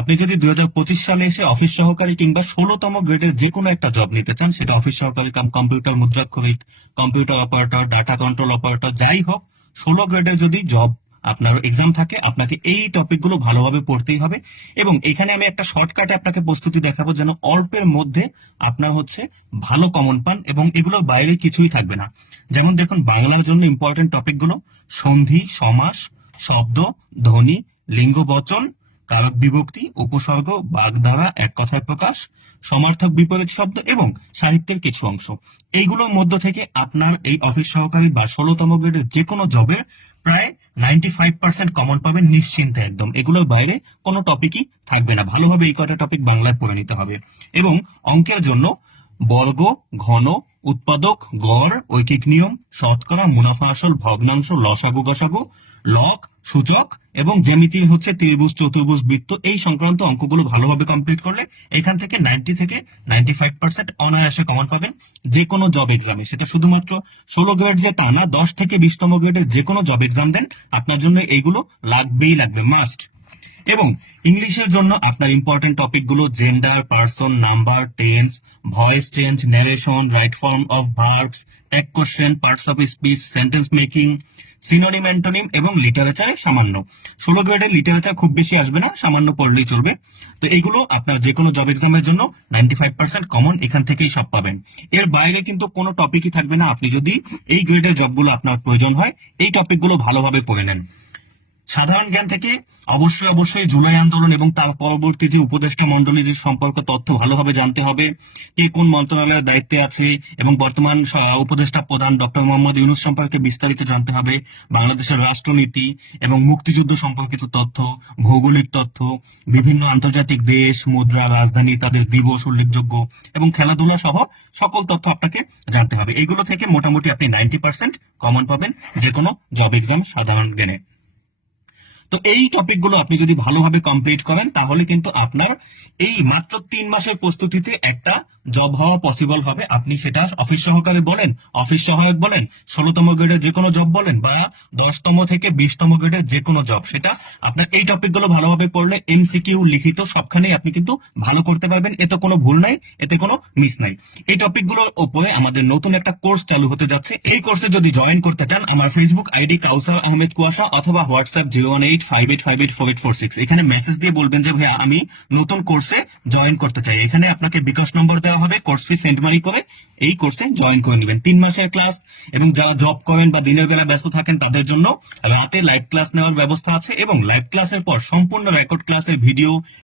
আপনি যদি 2025 সালে এসে অফিস সহকারী কিংবা 16তম গ্রেডের যে কোনো একটা জব নিতে চান, সেটা অফিস সহকারী কাম কম্পিউটার মুদ্রাক্ষরিক, computer operator, data control operator, যাই হোক, 16 গ্রেডের যদি জব আপনার এক্সাম থাকে, আপনাকে এই টপিকগুলো ভালোভাবে পড়তেই হবে। এবং এখানে আমি একটা শর্টকাটে আপনাকে প্রস্তুতি দেখাবো, যেন অল্পের মধ্যে আপনার হচ্ছে ভালো কমন পান এবং এগুলোর বাইরে কিছুই থাকবে না। যেমন দেখুন, বাংলার জন্য ইম্পর্টেন্ট টপিকগুলো: সন্ধি, সমাস, শব্দ, ধ্বনি, লিঙ্গ বচন, কারক বিভক্তি, উপসর্গ, বাগধারা, এক কথায় প্রকাশ, সমার্থক বিপরীত শব্দ এবং সাহিত্যের কিছু অংশ। এইগুলোর মধ্য থেকে আপনার এই অফিস সহকারী বা 16তম গ্রেডের যে কোনো জবের প্রায় 95% কমন পাবেন নিশ্চিন্তে একদম। এগুলোর বাইরে কোনো টপিকই থাকবে না। ভালোভাবে এই কয়টা টপিক বাংলায় পড়ে নিতে হবে। এবং অঙ্কের জন্য বর্গ, ঘন, উৎপাদক, গড়, ঐকিক নিয়ম, শতকরা, মুনাফা আসল, ভগ্নাংশ, লসাগু গসাগু, লগ, সূচক এবং জ্যামিতি হচ্ছে ত্রিভুজ, চতুর্ভুজ, বৃত্ত, এই সংক্রান্ত অঙ্কগুলো ভালোভাবে কমপ্লিট করলে এখান থেকে 90 থেকে 95% অনায়াসে কমন পাবেন যে কোনো জব এক্সামে। সেটা শুধুমাত্র 16 গ্রেড যে তা না, 10 থেকে 20তম গ্রেডের যে কোনো জব এক্সাম দেন, আপনার জন্য এইগুলো লাগবেই লাগবে, মাস্ট। এবং ইংলিশের জন্য আপনার ইম্পর্টেন্ট টপিকগুলো: gender, person, number, tense, voice change, narration, right form of verbs, tag question, parts of speech, sentence making, synonym, antonym এবং লিটারেচারে সামান্য। 16 গ্রেডের লিটারেচার খুব বেশি আসবে না, সামান্য পড়লেই চলবে। তো এইগুলো আপনার যে কোনো জব এক্সামের জন্য 95% কমন এখান থেকেই সব পাবেন। এর বাইরে কিন্তু কোনো টপিকই থাকবে না। আপনি যদি এই গ্রেডের জবগুলো আপনার প্রয়োজন হয়, এই টপিকগুলো ভালোভাবে পড়ে নেন। সাধারণ জ্ঞান থেকে অবশ্যই অবশ্যই জুলাই আন্দোলন এবং তার পরবর্তী যে উপদেষ্টা মন্ডলী যে সম্পর্কে তথ্য ভালোভাবে জানতে হবে, কে কোন মন্ত্রণালয়ের দায়িত্বে আছে এবং বর্তমান উপদেষ্টা প্রধান ডক্টর মোহাম্মদ ইউনূস সম্পর্কে বিস্তারিত জানতে হবে, বাংলাদেশের রাষ্ট্রনীতি এবং মুক্তিযুদ্ধ সম্পর্কিত তথ্য, ভৌগোলিক তথ্য, বিভিন্ন আন্তর্জাতিক দেশ, মুদ্রা, রাজধানী, তাদের দিবস উল্লেখযোগ্য এবং খেলাধুলা সহ সকল তথ্য আপনাকে জানতে হবে। এইগুলো থেকে মোটামুটি আপনি 90% কমন পাবেন যে কোনো জব এক্সাম সাধারণ জ্ঞানে। তো এই টপিকগুলো আপনি যদি ভালোভাবে কমপ্লিট করেন, তাহলে কিন্তু আপনার এই মাত্র 3 মাসের প্রস্তুতিতে একটা জব হওয়া পসিবল হবে। আপনি সেটা অফিস সহকারী বলেন, অফিস সহায়ক বলেন, 16তম গ্রেডের যে কোনো জব বলেন, বা 10তম থেকে 20তম গ্রেডের যে কোনো জব, সেটা আপনার এই টপিকগুলো ভালোভাবে পড়লে এমসিকিউ লিখিত সবখানেই আপনি কিন্তু ভালো করতে পারবেন। এতে কোনো ভুল নাই, এতে কোনো মিস নাই। এই টপিকগুলোর উপরে আমাদের নতুন একটা কোর্স চালু হতে যাচ্ছে। এই কোর্সে যদি জয়েন করতে চান, আমার ফেসবুক আইডি কাউসার আহমেদ কুয়াশা অথবা হোয়াটসঅ্যাপ 01858584846, এখানে মেসেজ দিয়ে বলবেন যে ভাইয়া আমি নতুন কোর্সে জয়েন করতে চাই। এখানে আপনাকে বিকাশ নম্বর দেওয়া হবে, কোর্স ফি সেন্ড মানি করে এই কোর্সে জয়েন করে নেবেন। 3 মাসের ক্লাস। এবং যারা জব করেন বা দিনের বেলা ব্যস্ত থাকেন, তাদের জন্য রাতে লাইভ ক্লাস নেওয়ার ব্যবস্থা আছে এবং লাইভ ক্লাসের পর সম্পূর্ণ রেকর্ড ক্লাসের ভিডিও